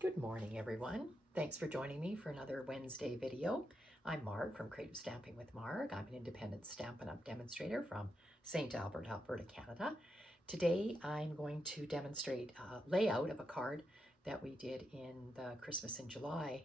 Good morning, everyone. Thanks for joining me for another Wednesday video. I'm Marg from Creative Stamping with Marg. I'm an independent Stampin' Up! Demonstrator from St. Albert, Alberta, Canada. Today I'm going to demonstrate a layout of a card that we did in the Christmas in July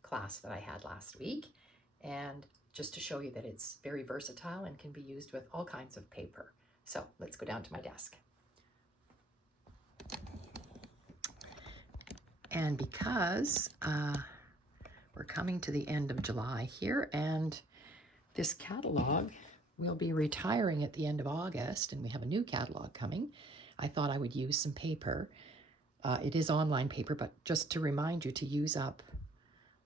class that I had last week, and just to show you that it's very versatile and can be used with all kinds of paper. So let's go down to my desk. And because we're coming to the end of July here, and this catalog will be retiring at the end of August, and we have a new catalog coming, I thought I would use some paper. It is online paper, but just to remind you to use up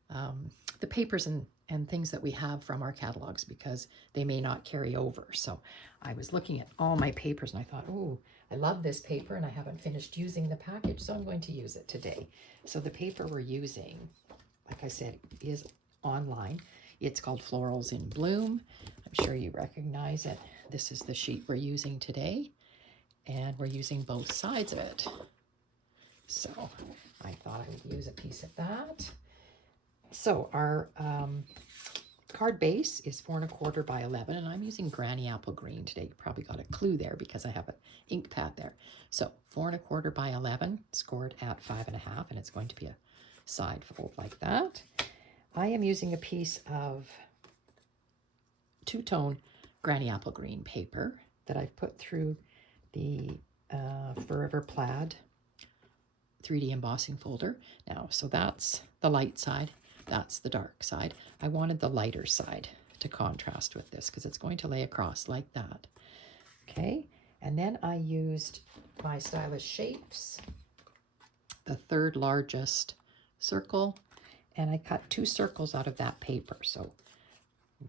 the papers and things that we have from our catalogs, because they may not carry over. So I was looking at all my papers and I thought, oh, I love this paper and I haven't finished using the package, so I'm going to use it today. So the paper we're using, like I said, is online. It's called Florals in Bloom. I'm sure you recognize it. This is the sheet we're using today, and we're using both sides of it. So I thought I would use a piece of that. So our card base is 4 1/4 by 11, and I'm using Granny Apple Green today. You probably got a clue there because I have an ink pad there. So 4 1/4 by 11, scored at 5 1/2, and it's going to be a side fold like that. I am using a piece of two-tone Granny Apple Green paper that I've put through the Forever Plaid 3D embossing folder. Now, so that's the light side. That's the dark side. I wanted the lighter side to contrast with this because it's going to lay across like that. Okay, and then I used my Stylish Shapes, the third largest circle, and I cut 2 circles out of that paper. So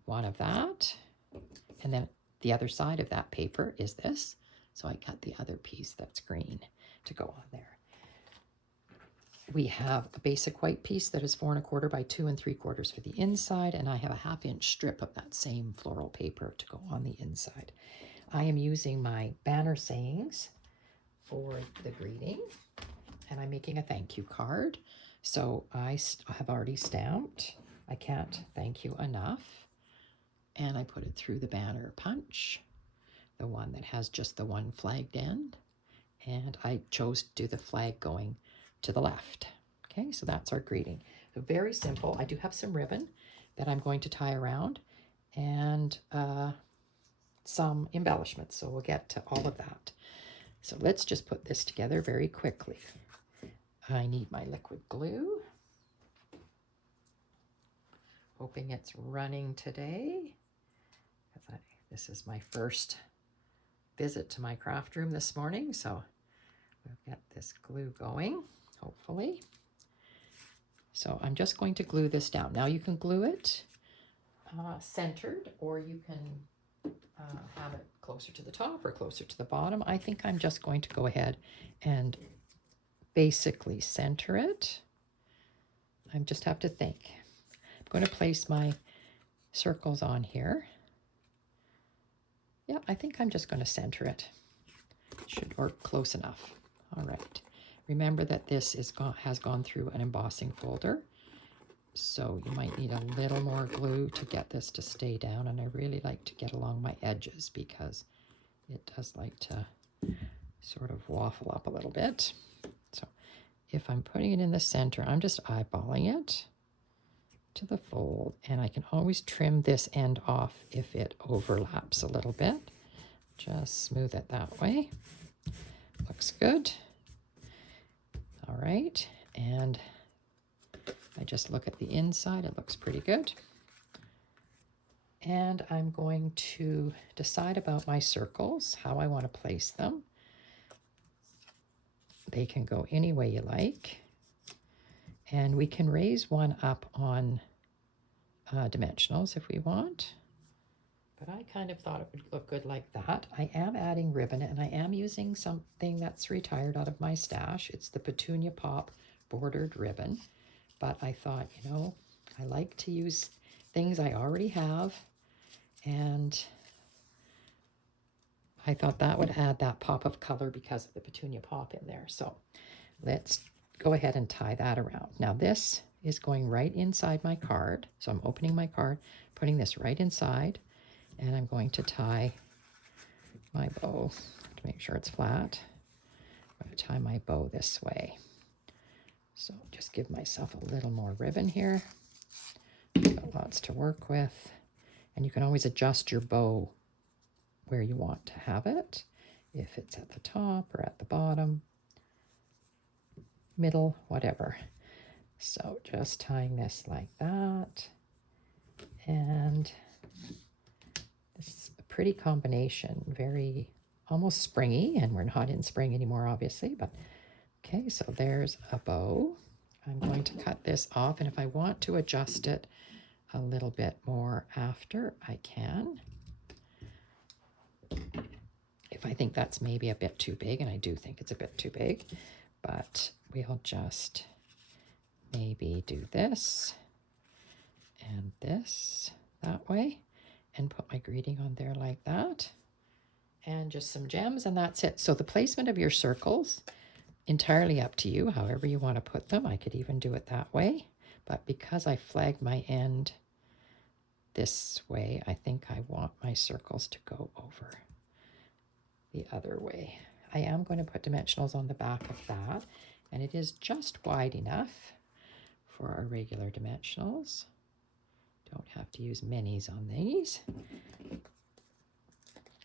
one of that, and then the other side of that paper is this. So I cut the other piece that's green to go on there. We have a basic white piece that is 4 1/4 by 2 3/4 for the inside, and I have a 1/2 inch strip of that same floral paper to go on the inside. I am using my banner sayings for the greeting, and I'm making a thank you card. So I have already stamped "I can't thank you enough," and I put it through the banner punch, the one that has just the one flagged end, and I chose to do the flag going to the left. Okay, so that's our greeting. So very simple. I do have some ribbon that I'm going to tie around, and some embellishments, so we'll get to all of that. So let's just put this together very quickly. I need my liquid glue. Hoping it's running today, because this is my first visit to my craft room this morning, so we'll get this glue going, hopefully. So I'm just going to glue this down. Now you can glue it centered, or you can have it closer to the top or closer to the bottom. I think I'm just going to go ahead and basically center it. I just have to think. I'm going to place my circles on here. Yeah, I think I'm just going to center it. Should work close enough. All right. Remember that this has gone through an embossing folder, so you might need a little more glue to get this to stay down, and I really like to get along my edges because it does like to sort of waffle up a little bit. So if I'm putting it in the center, I'm just eyeballing it to the fold, and I can always trim this end off if it overlaps a little bit. Just smooth it that way. Looks good. All right, and I just look at the inside. It looks pretty good. And I'm going to decide about my circles, how I want to place them. They can go any way you like. And we can raise one up on dimensionals if we want. But I kind of thought it would look good like that. I am adding ribbon, and I am using something that's retired out of my stash. It's the Petunia Pop bordered ribbon. But I thought, you know, I like to use things I already have, and I thought that would add that pop of color because of the Petunia Pop in there. So let's go ahead and tie that around. Now this is going right inside my card. So I'm opening my card, putting this right inside, and I'm going to tie my bow to make sure it's flat. I'm going to tie my bow this way. So just give myself a little more ribbon here. Got lots to work with. And you can always adjust your bow where you want to have it, if it's at the top or at the bottom, middle, whatever. So just tying this like that. And this is a pretty combination, very almost springy, and we're not in spring anymore, obviously, but okay, so there's a bow. I'm going to cut this off, and if I want to adjust it a little bit more after, I can. If I think that's maybe a bit too big, and I do think it's a bit too big, but we'll just maybe do this and this that way, and put my greeting on there like that, and just some gems, and that's it. So the placement of your circles, entirely up to you, however you want to put them. I could even do it that way, but because I flagged my end this way, I think I want my circles to go over the other way. I am going to put dimensionals on the back of that, and it is just wide enough for our regular dimensionals. Don't have to use minis on these.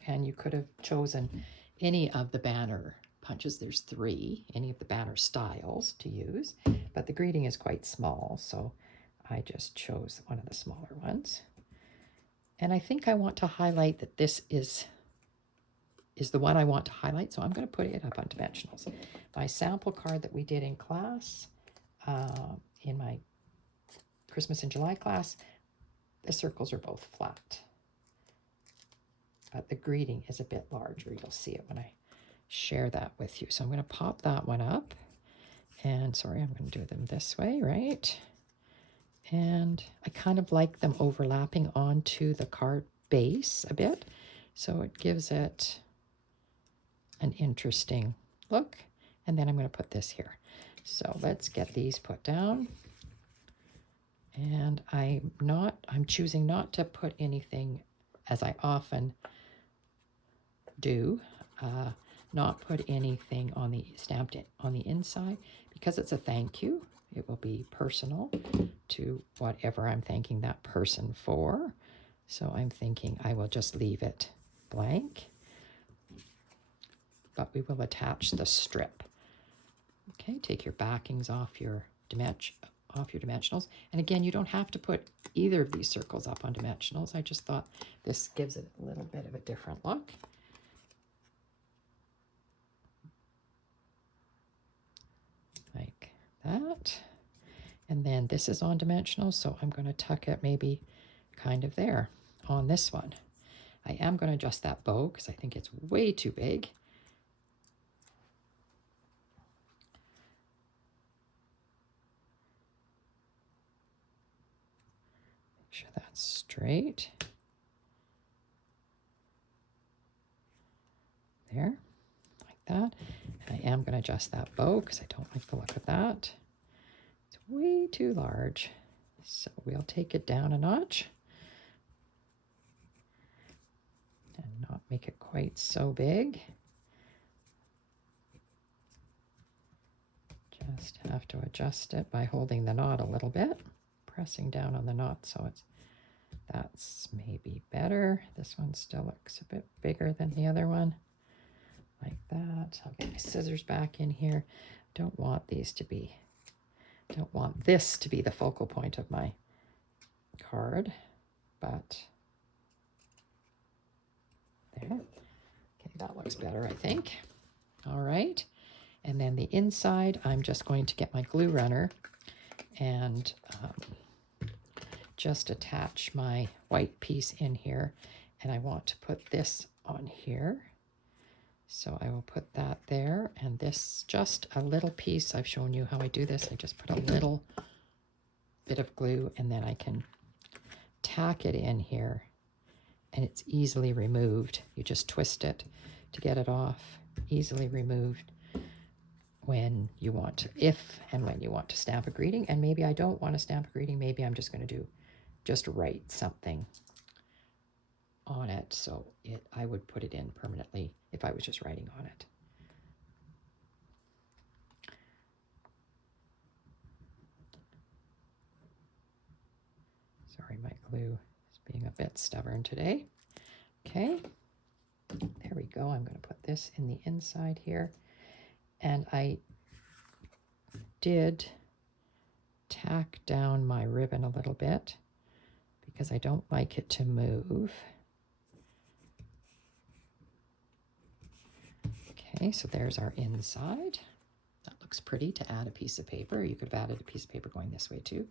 And you could have chosen any of the banner punches. There's 3, any of the banner styles to use, but the greeting is quite small, so I just chose one of the smaller ones. And I think I want to highlight that this is the one I want to highlight, so I'm going to put it up on dimensionals. My sample card that we did in class, in my Christmas in July class, the circles are both flat, but the greeting is a bit larger. You'll see it when I share that with you. So I'm going to pop that one up, and sorry, I'm going to do them this way, right? And I kind of like them overlapping onto the card base a bit, so it gives it an interesting look. And then I'm going to put this here. So let's get these put down. And I'm choosing not to put anything, as I often do, not put anything on the stamped on the inside, because it's a thank you. It will be personal to whatever I'm thanking that person for. So I'm thinking I will just leave it blank, but we will attach the strip. Okay, take your backings off your dimensionals. And again, you don't have to put either of these circles up on dimensionals. I just thought this gives it a little bit of a different look. Like that. And then this is on dimensionals, so I'm going to tuck it maybe kind of there on this one. I am going to adjust that bow because I think it's way too big. Make sure that's straight. There, like that. And I am going to adjust that bow because I don't like the look of that. It's way too large. So we'll take it down a notch and not make it quite so big. Just have to adjust it by holding the knot a little bit, pressing down on the knot so that's maybe better. This one still looks a bit bigger than the other one. Like that. I'll get my scissors back in here. Don't want this to be the focal point of my card, but there. Okay, that looks better, I think. All right. And then the inside, I'm just going to get my glue runner and just attach my white piece in here. And I want to put this on here. So I will put that there, and this, just a little piece. I've shown you how I do this. I just put a little bit of glue, and then I can tack it in here, and it's easily removed. You just twist it to get it off, easily removed when you want to, if and when you want to stamp a greeting. And maybe I don't want to stamp a greeting. Maybe I'm just going to just write something on it. So I would put it in permanently if I was just writing on it. Sorry, my glue is being a bit stubborn today. Okay, there we go. I'm going to put this in the inside here. And I did tack down my ribbon a little bit because I don't like it to move. Okay, so there's our inside. That looks pretty to add a piece of paper. You could have added a piece of paper going this way too.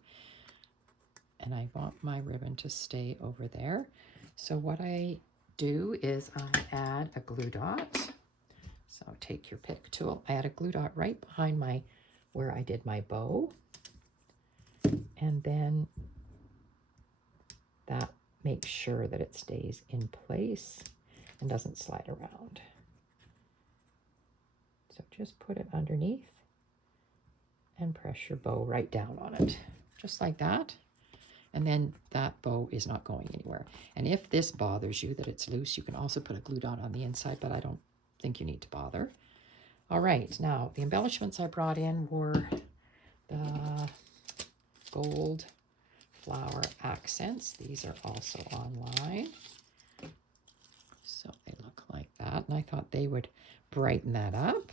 And I want my ribbon to stay over there. So what I do is I add a glue dot. So take your pick tool. I add a glue dot right behind where I did my bow. And then that makes sure that it stays in place and doesn't slide around. So just put it underneath and press your bow right down on it, just like that. And then that bow is not going anywhere. And if this bothers you that it's loose, you can also put a glue dot on the inside, but I don't think you need to bother. All right, now the embellishments I brought in were the gold flower accents. These are also online. So they look like that, and I thought they would brighten that up.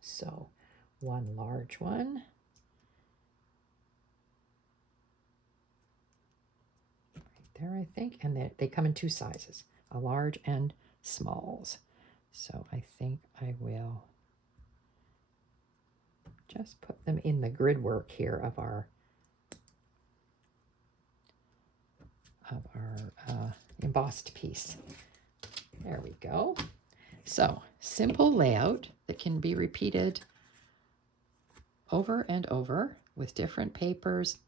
So one large one. There, I think, and they come in two sizes, a large and smalls. So I think I will just put them in the grid work here of our embossed piece. There we go. So simple layout that can be repeated over and over with different papers,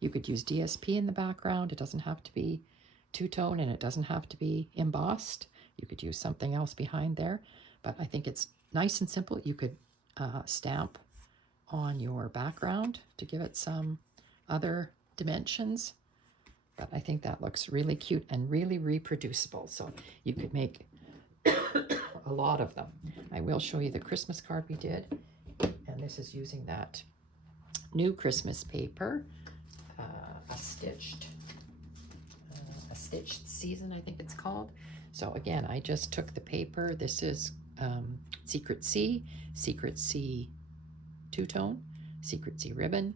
you could use DSP in the background. It doesn't have to be two-tone and it doesn't have to be embossed. You could use something else behind there, but I think it's nice and simple. You could stamp on your background to give it some other dimensions, but I think that looks really cute and really reproducible. So you could make a lot of them. I will show you the Christmas card we did, and this is using that new Christmas paper, a stitched season, I think it's called. So again, I just took the paper. This is Secret C two-tone, Secret C ribbon,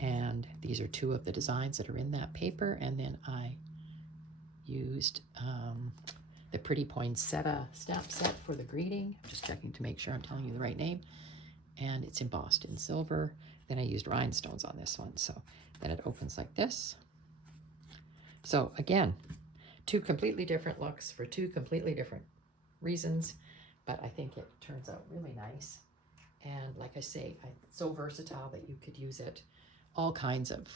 and these are two of the designs that are in that paper. And then I used the Pretty Poinsettia stamp set for the greeting. I'm just checking to make sure I'm telling you the right name. And it's embossed in silver. Then I used rhinestones on this one. So then it opens like this. So again, two completely different looks for two completely different reasons, but I think it turns out really nice. And like I say, it's so versatile that you could use it all kinds of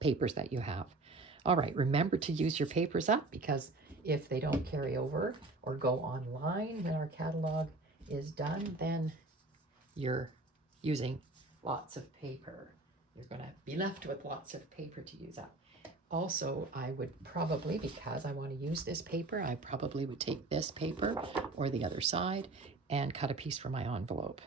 papers that you have. All right, remember to use your papers up, because if they don't carry over or go online when our catalog is done, then you're using lots of paper. You're going to be left with lots of paper to use up. Also, I would probably, because I want to use this paper, I probably would take this paper or the other side and cut a piece for my envelope.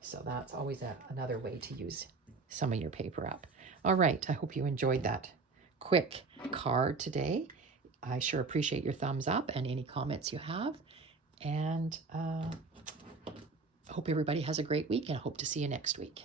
So that's always another way to use some of your paper up. All right, I hope you enjoyed that quick card today. I sure appreciate your thumbs up and any comments you have. And hope everybody has a great week, and I hope to see you next week.